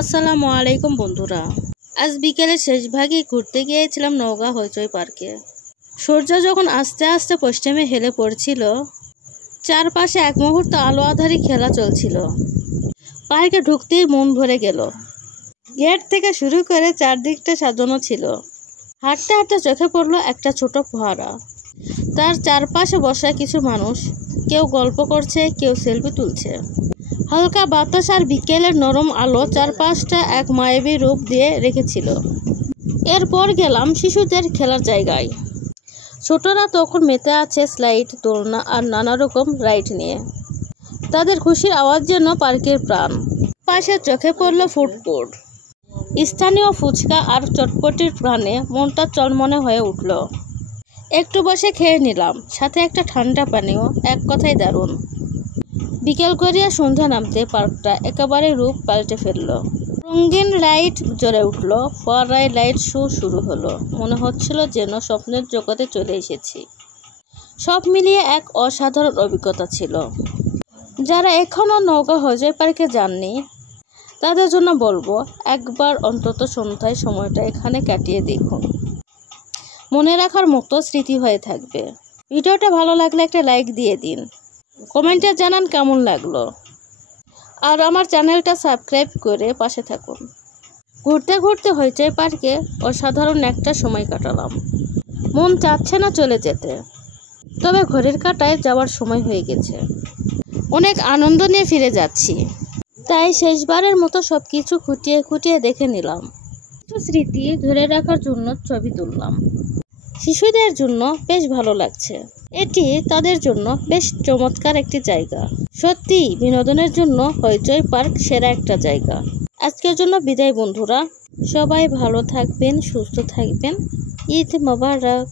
আসসালামু আলাইকুম বন্ধুরা, আজ বিকেলে শেষ ভাগে ঘুরতে গিয়েছিলাম নওগাঁ হইচই পার্কে। সূর্য যখন আস্তে আস্তে পশ্চিমে হেলে পড়ছিল, চারপাশে এক মুহূর্ত আলো আঁধারি খেলা চলছিল। পার্কে ঢুকতেই মন ভরে গেল। গেট থেকে শুরু করে চারদিকটা সাজানো ছিল। হাঁটতে হাঁটতে চোখে পড়লো একটা ছোট ফোয়ারা। তার চারপাশে বসা কিছু মানুষ, কেউ গল্প করছে, কেউ সেলফি তুলছে। হালকা বাতাস আর বিকেলের নরম আলো চারপাশটা এক মায়াবী রূপ দিয়ে রেখেছিল। এরপর গেলাম শিশুদের খেলার জায়গায়। ছোটরা তখন মেতে আছে স্লাইড, দোলনা আর নানা রকম রাইড নিয়ে। তাদের খুশির আওয়াজ যেন পার্কের প্রাণ। পাশে চোখে পড়ল ফুড কোর্ট। স্থানীয় ফুচকা আর চটপটির প্রাণে মনটা চনমনে হয়ে উঠল। একটু বসে খেয়ে নিলাম, সাথে একটা ঠান্ডা পানীয়। এক কথায় দারুণ। বিকেল করিয়া সন্ধ্যা নামতে পার্কটা একেবারে রূপ পাল্টে ফেলল। রঙিন লাইট জ্বলে উঠল, ফোয়ারায় লাইট শো শুরু হলো। মনে হচ্ছিল যেন স্বপ্নের জগতে চলে এসেছি। সব মিলিয়ে এক অসাধারণ অভিজ্ঞতা ছিল। যারা এখনও নওগাঁ হইচই পার্কে যাননি, তাদের জন্য বলবো একবার অন্তত সন্ধ্যায় সময়টা এখানে কাটিয়ে দেখুন। মনে রাখার মতো স্মৃতি হয়ে থাকবে। ভিডিওটা ভালো লাগলে একটা লাইক দিয়ে দিন, কমেন্টে জানান কেমন লাগলো, আর আমার চ্যানেলটা সাবস্ক্রাইব করে পাশে থাকুন। ঘুরতে ঘুরতে হইচই পার্কে অসাধারণ একটা সময় কাটালাম। মন চাচ্ছে না চলে যেতে, তবে ঘড়ির কাঁটায় যাওয়ার সময় হয়ে গেছে। অনেক আনন্দ নিয়ে ফিরে যাচ্ছি, তাই শেষবারের মতো সব কিছু খুঁটিয়ে খুঁটিয়ে দেখে নিলাম। কিছু স্মৃতি ধরে রাখার জন্য ছবি তুললাম। শিশুদের জন্য বেশ ভালো লাগছে। এটি তাদের জন্য বেশ চমৎকার একটি জায়গা। সত্যি বিনোদনের জন্য হইচই পার্ক সেরা একটা জায়গা। আজকের জন্য বিদায় বন্ধুরা, সবাই ভালো থাকবেন, সুস্থ থাকবেন। ঈদ মোবারক।